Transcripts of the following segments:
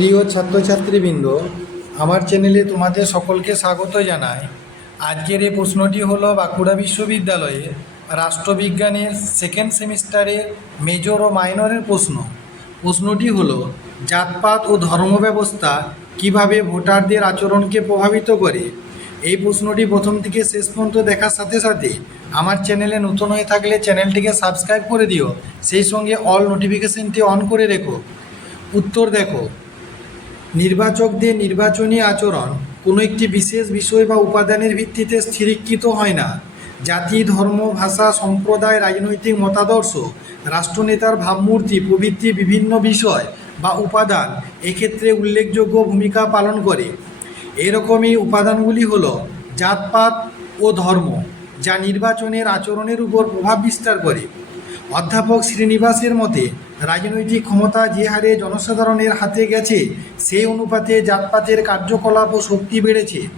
প্রিয় ছাত্রছাত্রীবৃন্দ, আমার চ্যানেলে তোমাদের সকলকে স্বাগত জানাই। আজকের এই প্রশ্নটি হলো বাঁকুড়া বিশ্ববিদ্যালয়ে রাষ্ট্রবিজ্ঞানের সেকেন্ড সেমিস্টারের মেজর ও মাইনরের প্রশ্ন। প্রশ্নটি হলো, জাতপাত ও ধর্ম ব্যবস্থা কীভাবে ভোটারদের আচরণকে প্রভাবিত করে? এই প্রশ্নটি প্রথম থেকে শেষ পর্যন্ত দেখার সাথে সাথে আমার চ্যানেলে নতুন হয়ে থাকলে চ্যানেলটিকে সাবস্ক্রাইব করে দিও। সেই সঙ্গে অল নোটিফিকেশনটি অন করে রেখো। উত্তর দেখো নির্বাচকদের নির্বাচনী আচরণ কোনো একটি বিশেষ বিষয় বা উপাদানের ভিত্তিতে স্থিরীকৃত হয় না। জাতি, ধর্ম, ভাষা, সম্প্রদায়, রাজনৈতিক মতাদর্শ, রাষ্ট্রনেতার ভাবমূর্তি প্রভৃতি বিভিন্ন বিষয় বা উপাদান এক্ষেত্রে উল্লেখযোগ্য ভূমিকা পালন করে। এরকমই উপাদানগুলি হল জাতপাত ও ধর্ম, যা নির্বাচনের আচরণের উপর প্রভাব বিস্তার করে। অধ্যাপক শ্রীনিবাসের মতে রাজনৈতিক ক্ষমতা যে হারে জনসাধারণের হাতে গেছে, সেই অনুপাতে জাতপাতের কার্যকলাপ ও শক্তি বেড়েছে।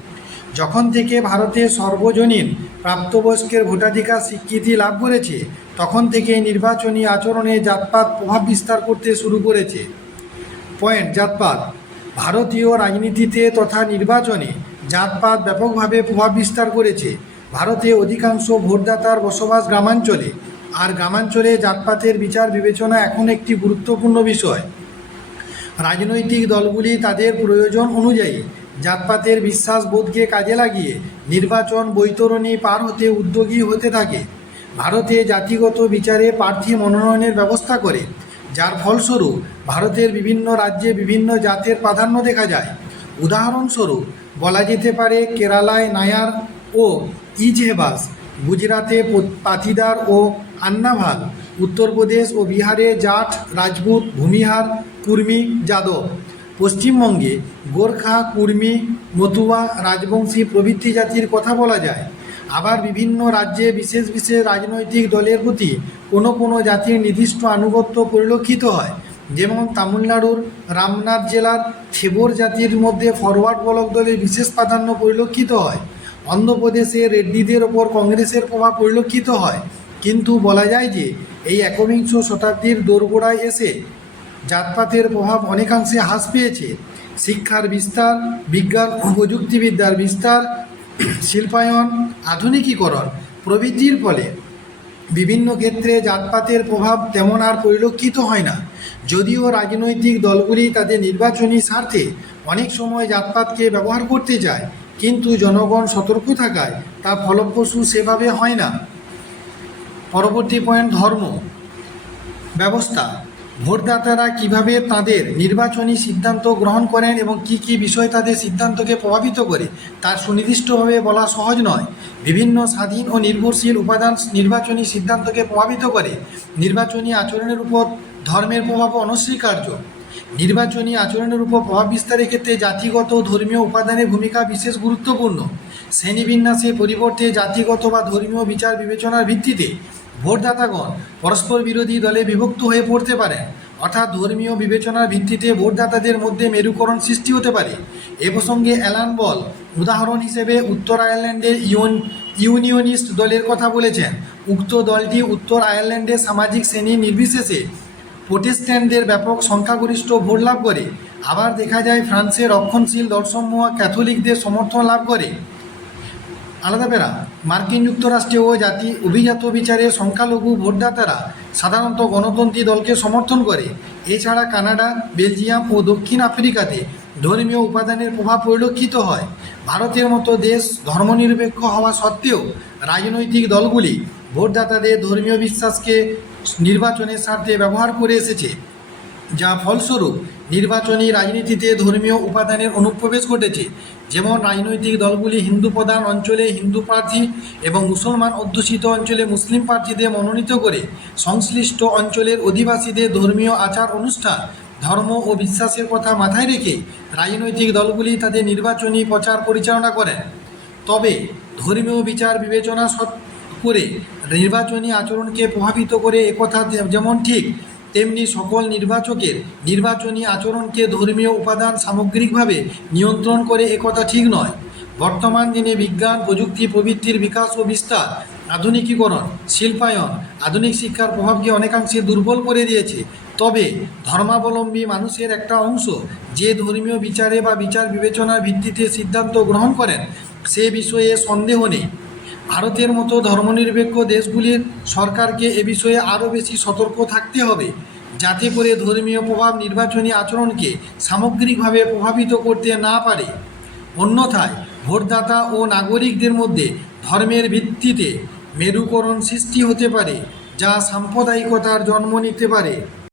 যখন থেকে ভারতে সর্বজনীন প্রাপ্তবয়স্কের ভোটাধিকার স্বীকৃতি লাভ করেছে, তখন থেকে নির্বাচনী আচরণে জাতপাত প্রভাব বিস্তার করতে শুরু করেছে। পয়েন্ট, জাতপাত। ভারতীয় রাজনীতিতে তথা নির্বাচনে জাতপাত ব্যাপকভাবে প্রভাব বিস্তার করেছে। ভারতে অধিকাংশ ভোটদাতার বসবাস গ্রামাঞ্চলে আর গ্রামাঞ্চলে জাতপাতের বিচার বিবেচনা এখন একটি গুরুত্বপূর্ণ বিষয়। রাজনৈতিক দলগুলি তাদের প্রয়োজন অনুযায়ী জাতপাতের বিশ্বাসবোধকে কাজে লাগিয়ে নির্বাচন বৈতরণী পার হতে উদ্যোগী হতে থাকে। ভারতে জাতিগত বিচারে প্রার্থী মনোনয়নের ব্যবস্থা করে, যার ফলস্বরূপ ভারতের বিভিন্ন রাজ্যে বিভিন্ন জাতের প্রাধান্য দেখা যায়। উদাহরণস্বরূপ, বলা যেতে পারে কেরালায় নায়ার ও ইজহেবাস গুজরাতে পাথিদার ও আন্নাভাল, উত্তরপ্রদেশ ও বিহারে জাট, রাজপুত, ভূমিহার, কুর্মি, যাদব। পশ্চিমবঙ্গে গোর্খা, কুর্মি, মতুয়া, রাজবংশী প্রভৃতি জাতির কথা বলা যায়। আবার বিভিন্ন রাজ্যে বিশেষ বিশেষ রাজনৈতিক দলের প্রতি কোনো কোনো জাতির নির্দিষ্ট আনুগত্য পরিলক্ষিত হয়। যেমন তামিলনাড়ুর রামনাথ জেলার থেবর জাতির মধ্যে ফরওয়ার্ড ব্লক দলের বিশেষ প্রাধান্য পরিলক্ষিত হয়। অন্ধ্রপ্রদেশে রেড্ডিদের ওপর কংগ্রেসের প্রভাব পরিলক্ষিত হয়। কিন্তু বলা যায় যে, এই একবিংশ শতাব্দীর দোরগোড়ায় এসে জাতপাতের প্রভাব অনেকাংশে হ্রাস পেয়েছে। শিক্ষার বিস্তার, বিজ্ঞান ও প্রযুক্তিবিদ্যার বিস্তার, শিল্পায়ন, আধুনিকীকরণ প্রভৃতির ফলে বিভিন্ন ক্ষেত্রে জাতপাতের প্রভাব তেমন আর পরিলক্ষিত হয় না। যদিও রাজনৈতিক দলগুলি তাদের নির্বাচনী স্বার্থে অনেক সময় জাতপাতকে ব্যবহার করতে চায় কিন্তু জনগণ সতর্ক থাকায় তা ফলপ্রসূ সেভাবে হয় না। পরবর্তী পয়েন্ট, ধর্ম। ব্যবস্থা। ভোটদাতারা কীভাবে তাদের নির্বাচনী সিদ্ধান্ত গ্রহণ করেন এবং কি কি বিষয় তাদের সিদ্ধান্তকে প্রভাবিত করে তার সুনির্দিষ্টভাবে বলা সহজ নয়। বিভিন্ন স্বাধীন ও নির্ভরশীল উপাদান নির্বাচনী সিদ্ধান্তকে প্রভাবিত করে। নির্বাচনী আচরণের উপর ধর্মের প্রভাব অনস্বীকার্য। নির্বাচনী আচরণের উপর প্রভাব বিস্তারের ক্ষেত্রে জাতিগত ধর্মীয় উপাদানের ভূমিকা বিশেষ গুরুত্বপূর্ণ। শ্রেণীবিন্যাসের পরিবর্তে জাতিগত বা ধর্মীয় বিচার বিবেচনার ভিত্তিতে ভোটদাতাগণ পরস্পর বিরোধী দলে বিভক্ত হয়ে পড়তে পারেন অর্থাৎ ধর্মীয় বিবেচনার ভিত্তিতে ভোটদাতাদের মধ্যে মেরুকরণ সৃষ্টি হতে পারে। এ প্রসঙ্গে অ্যালান বল, উদাহরণ হিসেবে উত্তর আয়ারল্যান্ডের ইউন ইউনিয়নিস্ট দলের কথা বলেছেন। উক্ত দলটি উত্তর আয়ারল্যান্ডের সামাজিক শ্রেণি নির্বিশেষে প্রোটেস্ট্যান্টদের ব্যাপক সংখ্যাগরিষ্ঠ ভোট লাভ করে। আবার দেখা যায় ফ্রান্সের রক্ষণশীল দর্শনমুয়া ক্যাথলিকদের সমর্থন লাভ করে। আলাদা পেরা মার্কিন যুক্তরাষ্ট্রে ও জাতি অভিজাত বিচারে সংখ্যালঘু ভোটদাতারা সাধারণত গণতন্ত্রী দলকে সমর্থন করে। এছাড়া কানাডা, বেলজিয়াম ও দক্ষিণ আফ্রিকাতে ধর্মীয় উপাদানের প্রভাব পরিলক্ষিত হয়। ভারতের মতো দেশ ধর্মনিরপেক্ষ হওয়া সত্ত্বেও রাজনৈতিক দলগুলি ভোটদাতাদের ধর্মীয় বিশ্বাসকে নির্বাচনের স্বার্থে ব্যবহার করে এসেছে, যা ফলস্বরূপ নির্বাচনী রাজনীতিতে ধর্মীয় উপাদানের অনুপ্রবেশ ঘটেছে, যেমন রাজনৈতিক দলগুলি হিন্দু প্রধান অঞ্চলে হিন্দু প্রার্থী এবং মুসলমান অধ্যুষিত অঞ্চলে মুসলিম প্রার্থীদের মনোনীত করে সংশ্লিষ্ট অঞ্চলের অধিবাসীদের ধর্মীয় আচার অনুষ্ঠান, ধর্ম ও বিশ্বাসের কথা মাথায় রেখে রাজনৈতিক দলগুলি তাদের নির্বাচনী প্রচার পরিচালনা করেন। তবে ধর্মীয় বিচার বিবেচনা করে নির্বাচনী আচরণকে প্রভাবিত করে একথা যেমন ঠিক তেমনি সকল নির্বাচকের নির্বাচনী আচরণকে ধর্মীয় উপাদান সামগ্রিকভাবে নিয়ন্ত্রণ করে একথা ঠিক নয়। বর্তমান দিনে বিজ্ঞান, প্রযুক্তি, প্রবৃত্তির বিকাশ ও বিস্তার, আধুনিকীকরণ, শিল্পায়ন, আধুনিক শিক্ষার প্রভাবকে অনেকাংশে দুর্বল করে দিয়েছে। তবে ধর্মাবলম্বী মানুষের একটা অংশ যে ধর্মীয় বিচারে বা বিচার বিবেচনার ভিত্তিতে সিদ্ধান্ত গ্রহণ করেন, সে বিষয়ে সন্দেহ নেই। ভারতের মতো ধর্মনিরপেক্ষ দেশগুলির সরকারকে এ বিষয়ে আরও বেশি সতর্ক থাকতে হবে, যাতে করে ধর্মীয় প্রভাব নির্বাচনী আচরণকে সামগ্রিকভাবে প্রভাবিত করতে না পারে। অন্যথায়, ভোটদাতা ও নাগরিকদের মধ্যে ধর্মের ভিত্তিতে মেরুকরণ সৃষ্টি হতে পারে, যা সাম্প্রদায়িকতার জন্ম নিতে পারে।